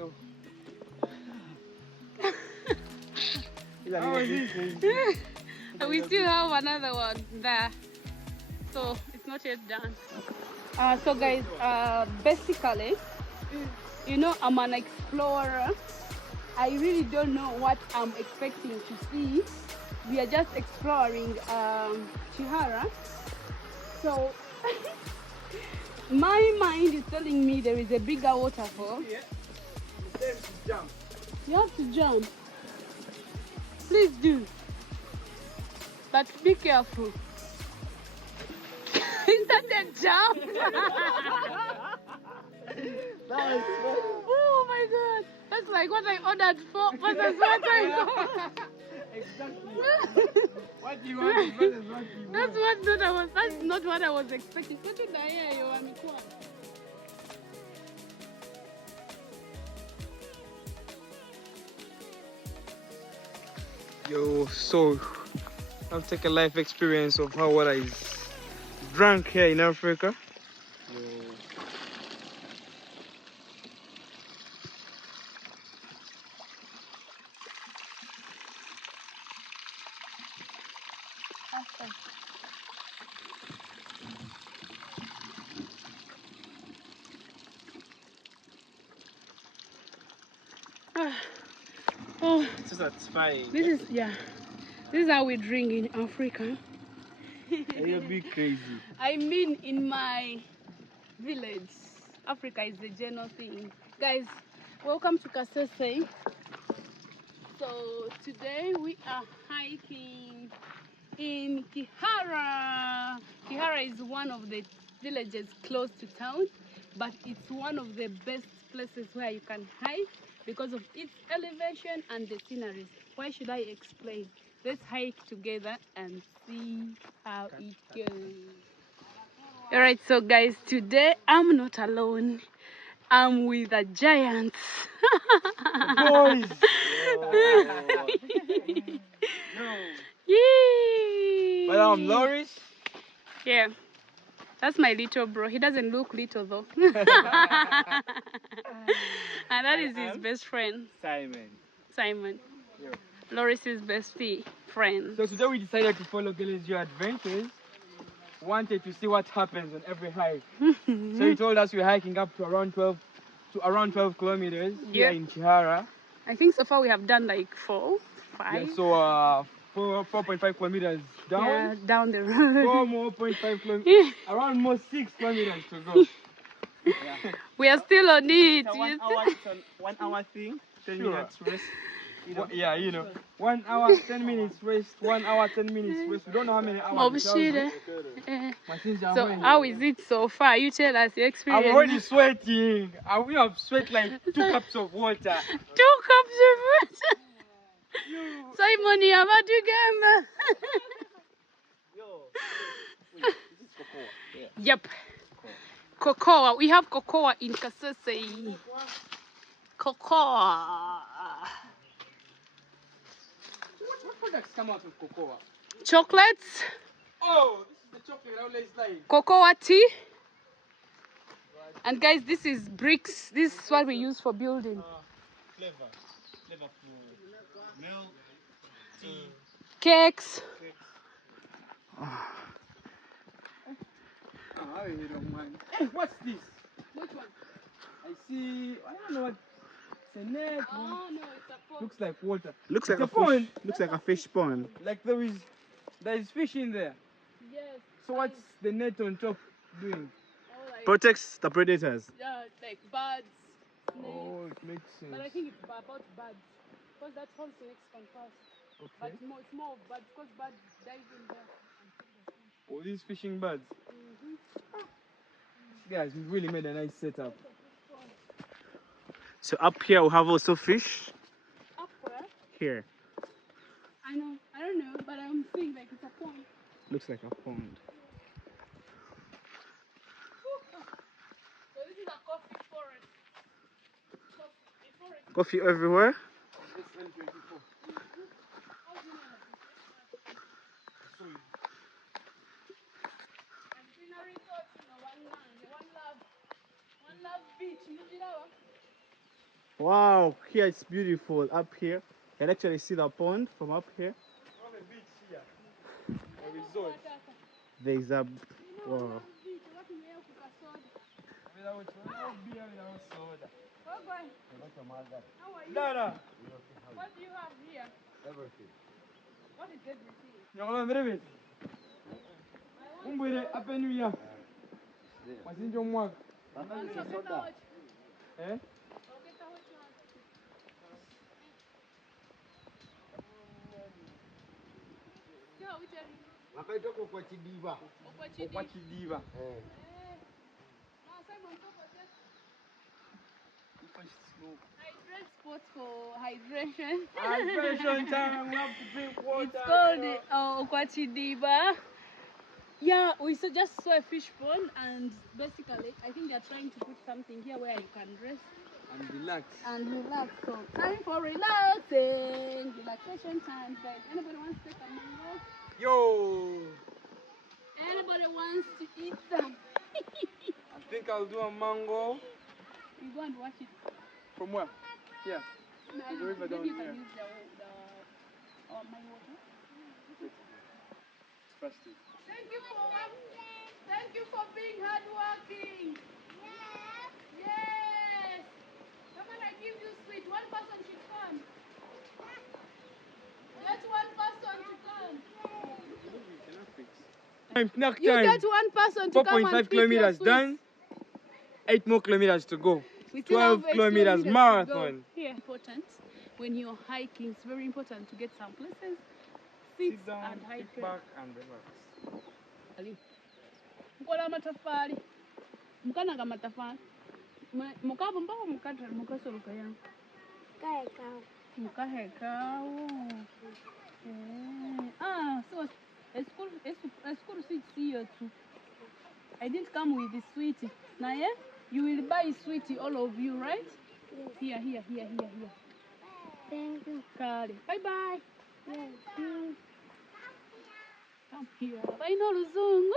Yo. We still have another one there, so it's not yet done. So guys, basically, you know, I'm an explorer. I really don't know what I'm expecting to see. We are just exploring Kihara. So my mind is telling me there is a bigger waterfall. Yeah. You have to jump. You have to jump. Please do. But be careful. Is that a jump? Oh my god. That's like what I ordered for. But that's what I got. Exactly. What you want is what you want. That's not what I was expecting. Yo, so I've taken a life experience of how water is drunk here in Africa. Oh, It's satisfying. this is how we drink in Africa. You're a bit crazy. I mean, in my village, Africa is the general thing. Guys, welcome to Kasese. So today we are hiking in Kihara. Kihara is one of the villages close to town, but it's one of the best places where you can hike because of its elevation and the sceneries. Why should I explain? Let's hike together and see how it goes. Alright, so guys, today I'm not alone. I'm with a giant. Boys! Yay! But I'm Loris. Yeah, that's my little bro. He doesn't look little though. And that is his best friend, Simon. Yeah. Loris's bestie friend. So today we decided to follow Gelesio Adventures. Wanted to see what happens on every hike. So he told us we're hiking up to around 12 kilometers here in Kihara. I think so far we have done like 4, 5. Yeah, so 4.5 kilometers down. Yeah, down the road. 4 more 0.5 kilometers. Around more 6 kilometers to go. Yeah. We are still on it. It's a 1 hour thing, 10 minutes rest. Yeah, you know, 1 hour, 10 minutes rest, 1 hour, 10 minutes rest. We don't know how many hours. So how is it so far? You tell us your experience. I'm already sweating. We have sweat like 2 cups of water. 2 cups of water. Simon, you have to gamble. Yep. Cocoa. We have cocoa in Kasese. Cocoa. What products come out of cocoa? Chocolates. Oh, this is the chocolate I always like. Cocoa tea. And guys, this is bricks. This is what we use for building. Flavor for milk, tea, Cakes. Hey, what's this? Which one? I see. I don't know what. It's a net. Oh no, it's a pond. Looks like water. Looks It's like a a fish. pond. Looks like a fish pond. Like there is fish in there. Yes. So what's the net on top doing? Oh, like, Protects the predators. yeah, like birds, snakes. Oh, it makes sense. But I think it's about birds. Because that's how snakes can pass. But Okay. it's more of birds because birds dive in there. Oh, these fishing birds. Guys, we've really made a nice setup. So up here we have also fish. Up where? Here. I know. I don't know, but I'm seeing like it's a pond. Looks like a pond. So this is a coffee forest. Coffee forest. Coffee everywhere. This N24. And scenery thoughts, you know, one love beach. You know? Wow, here it's beautiful up here. You can actually see the pond from up here. We have a beach here. A resort. There's a wow. Without beer, without soda. How are you? Dada. What do you have here? Everything. What is everything? Nyakula mbere. Kumbwire happy new year. Masinja omwaka. Eh? Wakaitoko kwa Chidiva. Okwachidiva. Hydrate spot for hydration. Hydration time, we have to drink water. It's called Okwachidiba. Yeah, we just saw a fish pond, and basically, I think they're trying to put something here where you can rest And relax. So, time for relaxing, relaxation time, guys. Anybody wants to take a mango? Yo! Anybody wants to eat some? I think I'll do a mango. You go and watch it. From where? Yeah. No, The river maybe down you can here. use my water. It's festive. Thank you for being hardworking. Yes. Come on, I give you sweet. One person should come. Get one person to come. Snack You time. get one person to come and 4.5 pick your kilometers sweets. done. 8 more kilometers to go. We still 12 have 8 kilometers kilometers to marathon. go. Here, important. When you're hiking, it's very important to get some places, sit Sit down, and kick hydrate. back and relax. Mkola matafari. Mukanaga matafari. Mukabo mpaka mukasoluka yangu. Mukahekao. So a school sweet here too. I didn't come with the sweetie. Now, yeah? You will buy sweetie, all of you, right? Here. Thank you. Kale. Bye-bye. Thank you. Come here. I know Luzungu.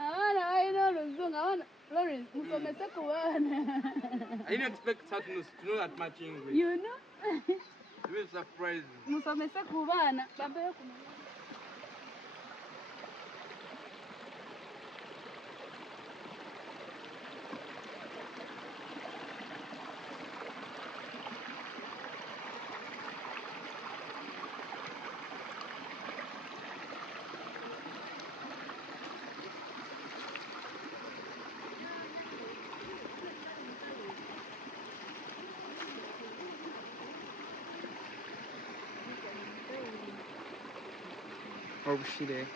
I know Luzungu. Lawrence, musomese kubana. I didn't expect Saturnus to know that much English. You know? It was surprising. Musomese kubana. Baba kumanya. Obushire.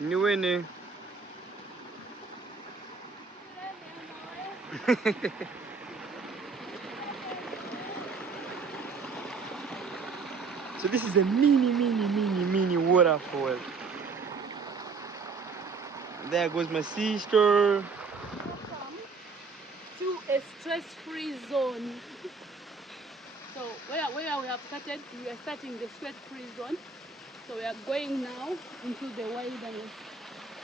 Niwene. So this is a mini waterfall. There goes my sister. Welcome to a stress-free zone. So where we have started, we are starting the stress-free zone. So we are going now into the wilderness,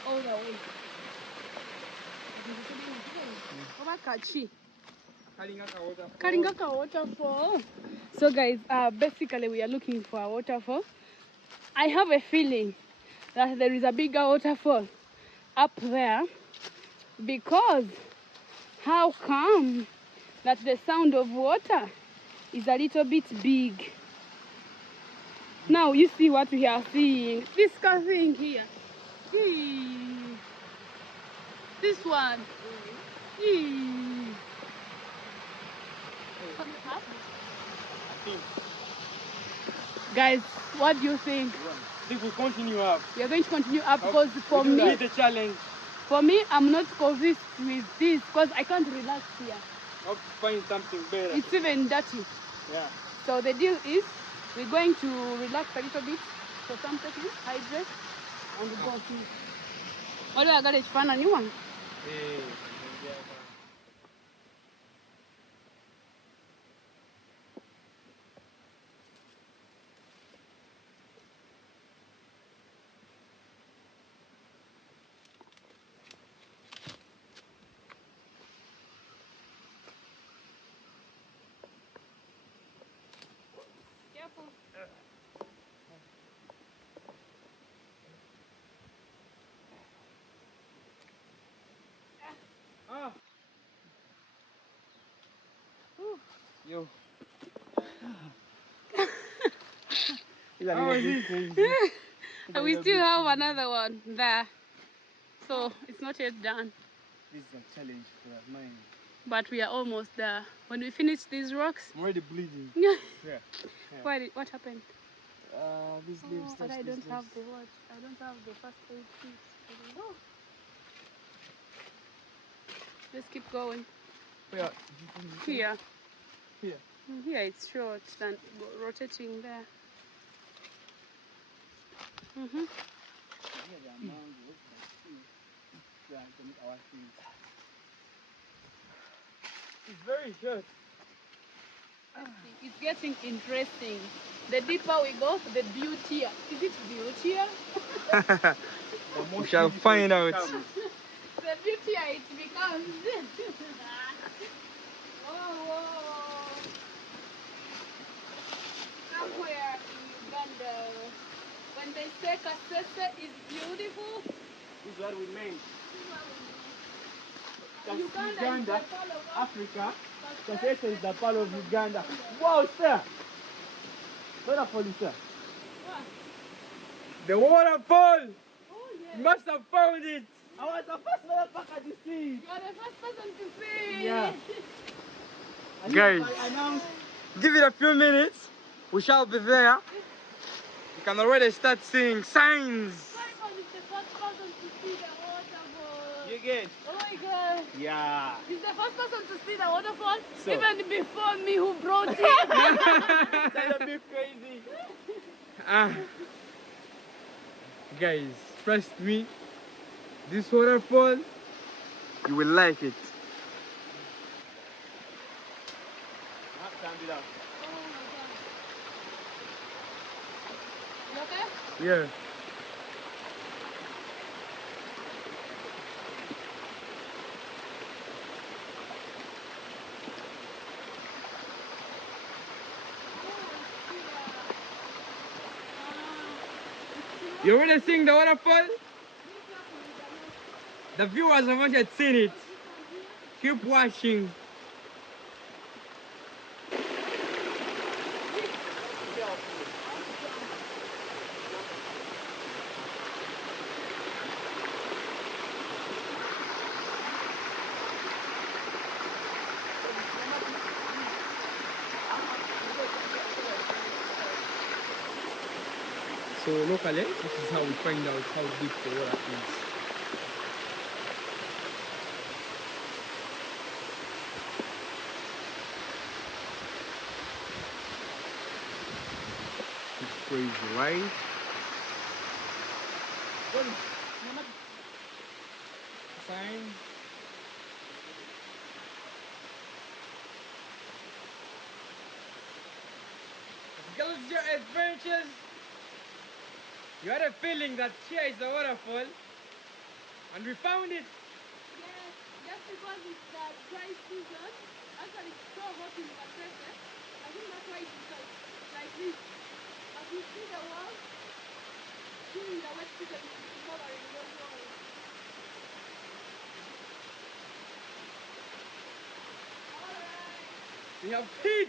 all the way. Kachi. Karingaka waterfall. So guys, basically we are looking for a waterfall. I have a feeling that there is a bigger waterfall up there, because how come that the sound of water is a little bit big? Now you see what we are seeing. This thing here. This one. Guys, what do you think? I think we continue up. We are going to continue up because for We me, need the challenge. for me, I'm not convinced with this because I can't relax here. Hope to find something better. It's even dirty. Yeah. So the deal is we're going to relax a little bit for some seconds, hydrate, and go. What do I got? Find a new one. Hey. Ah. Yo. How is it? And we still have another one there. So it's not yet done. This is a challenge for mine. But we are almost there. When we finish these rocks. I'm already bleeding. Yeah. Yeah. What happened? These leaves. But I don't have the what? I don't have the first aid kit. Oh. Let's keep going. Yeah. Here. Here. Here it's short than rotating there. It's very short. It's getting interesting. The deeper we go, the beautier. Is it beautier? We shall find out. The beautier it becomes. Whoa. Somewhere in Uganda, when they say Kasese is beautiful, This is what we meant. Uganda is the part of Africa. Kasese. Kasese is the part of Uganda. Wow, sir! Waterfall, sir. What? The waterfall! Oh, yes. You must have found it! I was the first motherfucker to see. You are the first person to see. Yeah. Guys. I announced. Give it a few minutes. We shall be there. You can already start seeing signs. Simon is the first person to see the waterfall. You get? Oh my god. Yeah. He's the first person to see the waterfall, So. even before me who brought it. That's a bit crazy. Guys, trust me. This waterfall, you will like it. Stand it up. You okay? Yeah. You already seeing the waterfall? The viewers have not yet seen it. Keep watching. So locally, this is how we find out how deep the water is. It's crazy, right? Sign. Girls, your adventures. You had a feeling that here is the waterfall, and we found it. Yes, just because it's dry season, actually it's so hot in Kasese. I think that's why it's like this. As you see the walls, during the wet season, it's covering those walls. Alright. We have hit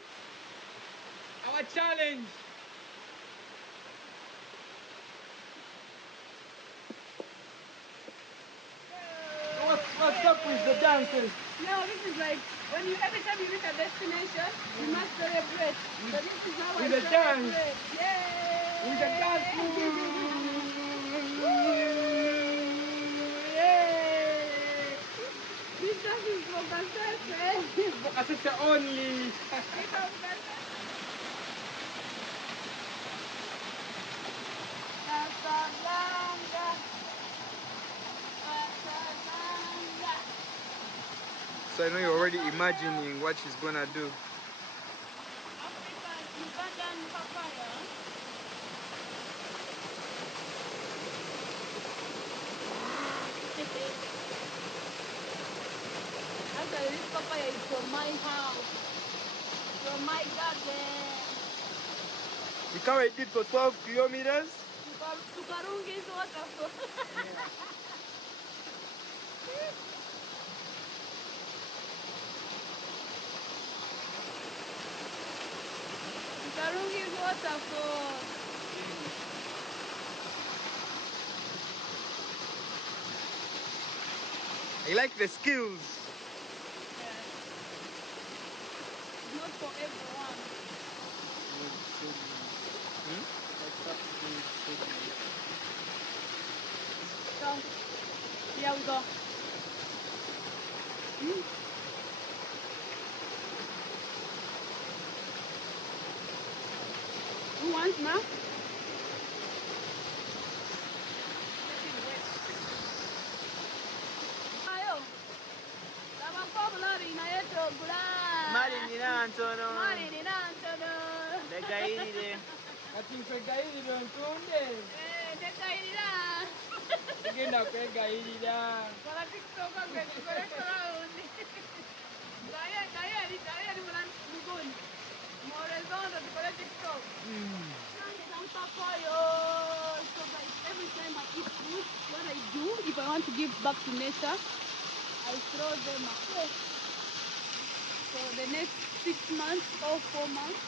our challenge. What's up with the dances? No, this is like when you every time you reach a destination, you must celebrate. So this is how With I the dance. celebrate. Yay! With the dance. Yay! This dance is for Kasese. I said the only. Casablanca. Casablanca. So I know you're already imagining what she's gonna do. African Ugandan papaya. Actually, this papaya is from my house, from my garden. We carried it for 12 kilometers. Tukarungi's waterfall. waterfall. I like the skills. Yeah. It's not for everyone. So, here we go. Who wants now? Ayo. Lama kwa bulari na yeto gula. Mali nina ntono. Mali nina ntono. Ndegayirire. Kati kwegayirira ntunde. Ndegayirira. Tugenda kwegayirira. Kola TikTok agwezi kore kuraundi. Gaya ali mugoni. Morezondo tukore TikTok. So guys, every time I eat food, what I do, if I want to give back to nature, I throw them away. So the next 6 months or 4 months,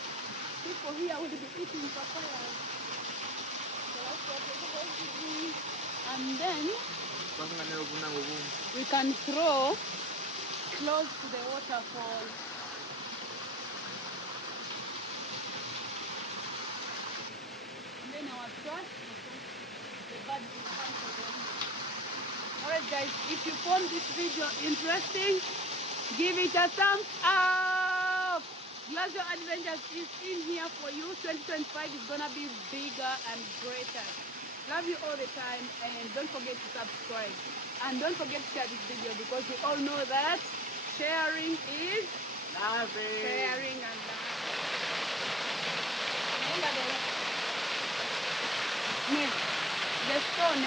people here will be eating papayas. So that's what we're going to do. And then we can throw close to the waterfall. And then our trash, the birds will come for them. Alright guys, if you found this video interesting, give it a thumbs up. Glacio Adventures is in here for you. 2025 is gonna be bigger and greater. Love you all the time, and don't forget to subscribe. And don't forget to share this video, because we all know that sharing is caring and loving. The stone,